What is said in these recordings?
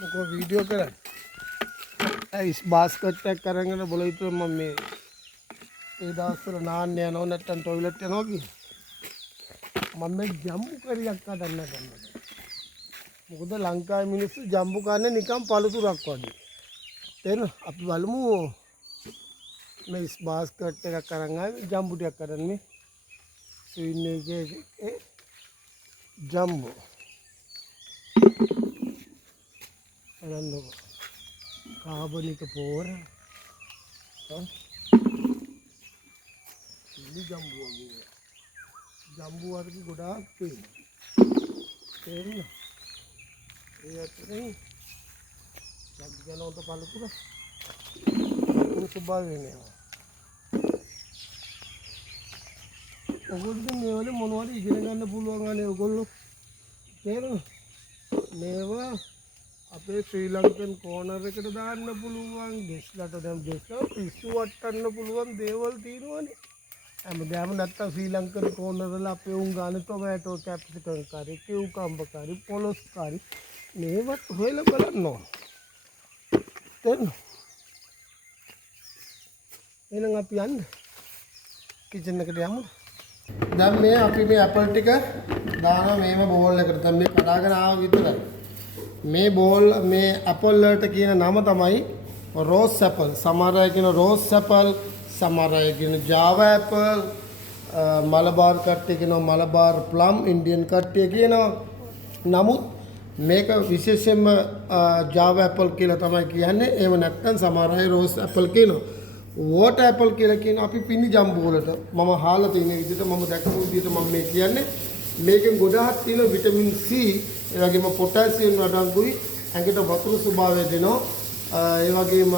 මොකෝ වීඩියෝ කරන්නේ? ඉස් බාස්කට් එකක් අරගෙන බොල හිතුවා මම මේ ඒ දවස්වල නාන්න යනවා නැත්තම් টয়ලට් යනවා කියලා. මම මේ ජම්බු කරියක් හදන්න ගන්නවා. මොකද ලංකාවේ මිනිස්සු ජම්බු කන්නේ නිකන් පළතුරක් වගේ. තේරෙනවද? අපි බලමු මේ ඉස් බාස්කට් එකක් අරන් ආවේ ජම්බු ටිකක් අරන් මේ ස්වින් එකේ ජම්බු අරන්නකො. කාබනික පෝර ඉලි ජම්බු වගේ ජම්බු වර්ග ගොඩාක් තියෙනවා. තේරුණා? ඒ අතරේ ජම්බුනෝට පළතුර ස්වභාවය නේවා. ඔයගොල්ලෝ මේ වල මොනවද ඉගෙන ගන්න පුළුවන් අනේ ඔයගොල්ලෝ. තේරුණා? මේවා අපේ ශ්‍රී ලංකන් කෝනර් එකට දාන්න පුළුවන්, ගෙස්ලට දැන් ගෙස්ලා පිස්සු වට්ටන්න පුළුවන් දේවල් තියෙනවනේ. හැමදාම නැත්තම් ශ්‍රී ලංකන් කෝනර් වල අපේ උන් ගාන ටොමැටෝ කැප්සිකම් කරි, කියුකම්බර් කරි, පොලොස් කරි මේවත් හොයලා බලන්න ඕන. තේරුණා? එහෙනම් අපි යන්න කිචන් එකට යමු. දැන් මේ අපි මේ ඇපල් ටික දානවා මේම බෝල් එකට. දැන් මේ කඩාගෙන ආව විතරයි. මේ බෝල් මේ ඇපල් වලට කියන නම තමයි රෝස් ඇපල්. සමහර අය කියන රෝස් ඇපල්, සමහර අය කියන ජාවා ඇපල්, මලබාර් කට්ටිය කියනවා මලබාර් ප්ලම්, ඉන්දියන් කට්ටිය කියනවා. නමුත් මේක විශේෂයෙන්ම ජාවා ඇපල් කියලා තමයි කියන්නේ. එහෙම නැත්නම් සමහර අය රෝස් ඇපල් කියනවා. වෝටර් ඇපල් කියලා කියන අපි පින්නි ජම්බු වලට මම අහලා තියෙන විදිහට මම දැකපු විදිහට මම මේ කියන්නේ. මේකෙන් ගොඩාක් තියෙන විටමින් C, ඒ වගේම පොටෑසියම් වඩංගුයි, ඇඟට වතුර ස්වභාවය දෙනවා. ඒ වගේම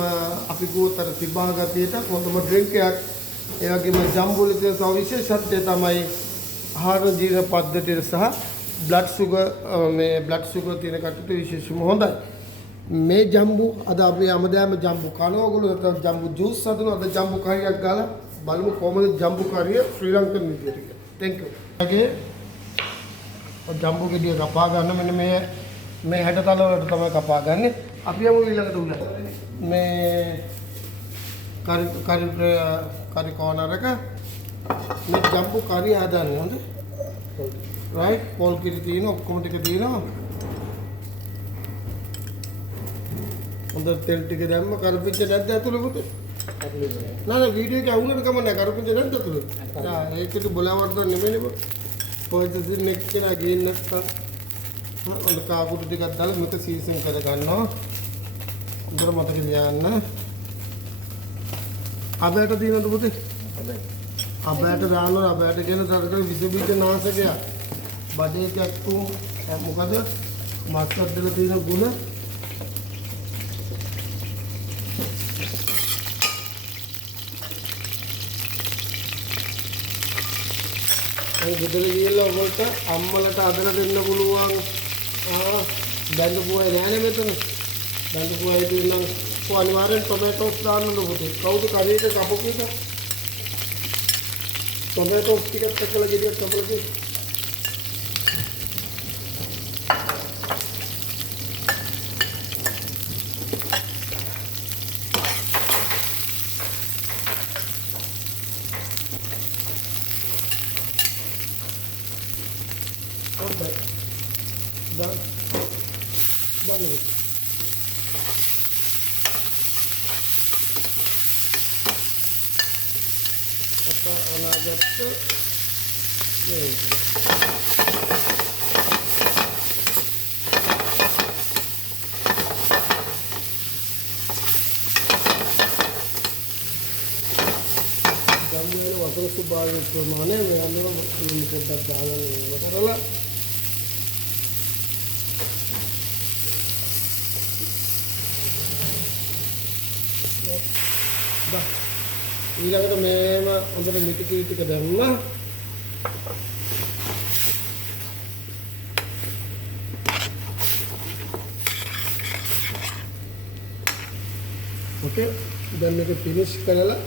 අපි ගෝතර තිබා ගතියට හොඳම ඩ්‍රින්ක් එකක්. ඒ වගේම ජම්බු වල තියෙන සවිශේෂත්වය තමයි ආහාර ජීර්ණ පද්ධතියට සහ බ්ලඩ් සුගර් සුගර් තියෙන කටට විශේෂම හොඳයි. මේ ජම්බු අද අපි හැමදාම ජම්බු කනවා. ඔයගොල්ලෝ නැත්නම් ජම්බු ජූස් හදනවා. අද ජම්බු කරියක් ගාලා බලමු කොහොමද ජම්බු කරිය ශ්‍රී ලංකන් විදියට කියලා. Thank you. okay ජම්බු ගෙඩිය කපා ගන්න මෙන්න මේ හැඩතල වලට තමයි කපා ගන්න. අපි යමු ඊළඟට උල. මේ කරි කෝනර් එක මේ ජම්බු කරිය හදන්නේ හොඳ. right පොල් කිරි තියෙන ඔක්කොම ටික තියෙනවා. හොඳ තෙල් ටික දැම්ම කරපිච්ච නැද්ද ඇතුළේ පුතේ? නෑ වීඩියෝ එක ඇහුනට කම නැහැ කරපිච්ච නැද්ද ඇතුළේ? ඒකේ බලවර්ධන නෙමෙයිනේ බෝ. පොයින්ට්ස් නෙක්ස් කෙනා ගේන්න නැත්නම් ඔන්න කාකුඩු ටිකක් දාලා මේක සීසන් කර ගන්නවා. උඩර මතක තියාගන්න. අබෑට දිනනද පුතේ? අබෑට දානවා. අබෑට කියන තරකට විස බීජ නාශකයක්. බඩේ කැක්කු මොකද මස්ටර්ඩ් වල තියෙන ගුණ ඒ ගෙදර ගිහලා ඔයගොල්ලන්ට අම්මලට අදලා දෙන්න පුළුවන්. බැඳපු අය නෑනේ මෙතන. බැඳපු අය තියෙනම් අනිවාර්යෙන් ටොමැටෝස් දාන්න ඕන පුතේ. කවුද කරියක කපපු එක? ටොමැටෝස් ටිකක් එක්කලා ගෙඩියක් කපලා තියෙන්නේ. අනාගත මේක ජම්බු වල වතුර ස්වභාවය ප්‍රමාණය වෙනම පොඩ්ඩක් දාගන්න ඕන කරලා ඊළඟට මේම හොඳට මිටි කිරි ටික දැම්මා. ඕකේ දැන් මේක ෆිනිෂ් කරලා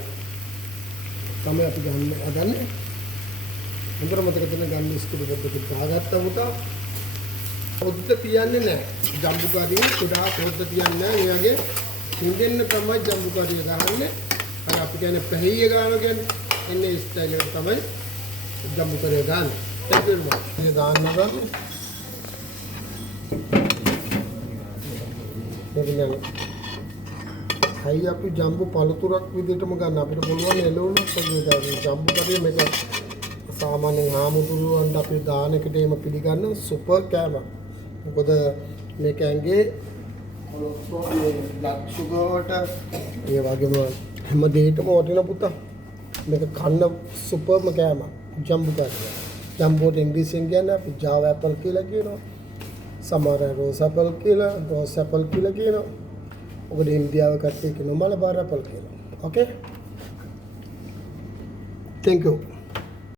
තමයි අපි ගන්න හදන්නේ. හොඳට මතක තියාගන්න ගන්න ස්කූල් එකකට දාගත්තා පුතා. පොද්ද තියන්නේ නැහැ. ජම්බු කරියේ කුඩා පොද්ද තියන්නේ නැහැ. මේ වගේ හින්දෙන්න තමයි ජම්බු කරිය ගහන්නේ. අර අපි කියන්නේ පැහිය ගන්නවා කියන්නේ එන්නේ ස්ටයිල් එක තමයි ජම්බු කරිය ගන්න. ඒක නෙමෙයි. මේ දාන්නවා. දෙවියන් හයි අපි ජම්බු පළතුරක් විදිහටම ගන්න අපිට පුළුවන් එළවලුක් වගේ ජම්බු කරිය මේක සාමාන්‍යයෙන් හාමුදුරුවන්ට අපි දාන එකට එම පිළිගන්න සුපර් කෑම. මොකද මේක ඇඟේ කොලොස්ටරෝල් මේ බ්ලඩ් සුගර් වලට ඒ වගේම හැම දෙයකම වටින පුතා. මේක කන්න සුපර්ම කෑම ජම්බු කරිය. ජම්බුට ඉංග්‍රීසියෙන් කියන්නේ අපි ජාවා ඇපල් කියලා කියනවා. සමහර රෝස් ඇපල් කියලා, රෝස් ඇපල් කියලා කියනවා. ඔබට ඉන්දියාව කට්ටිය කියනවා මලබාර් ඇපල් කියලා. ඕකේ? Thank you.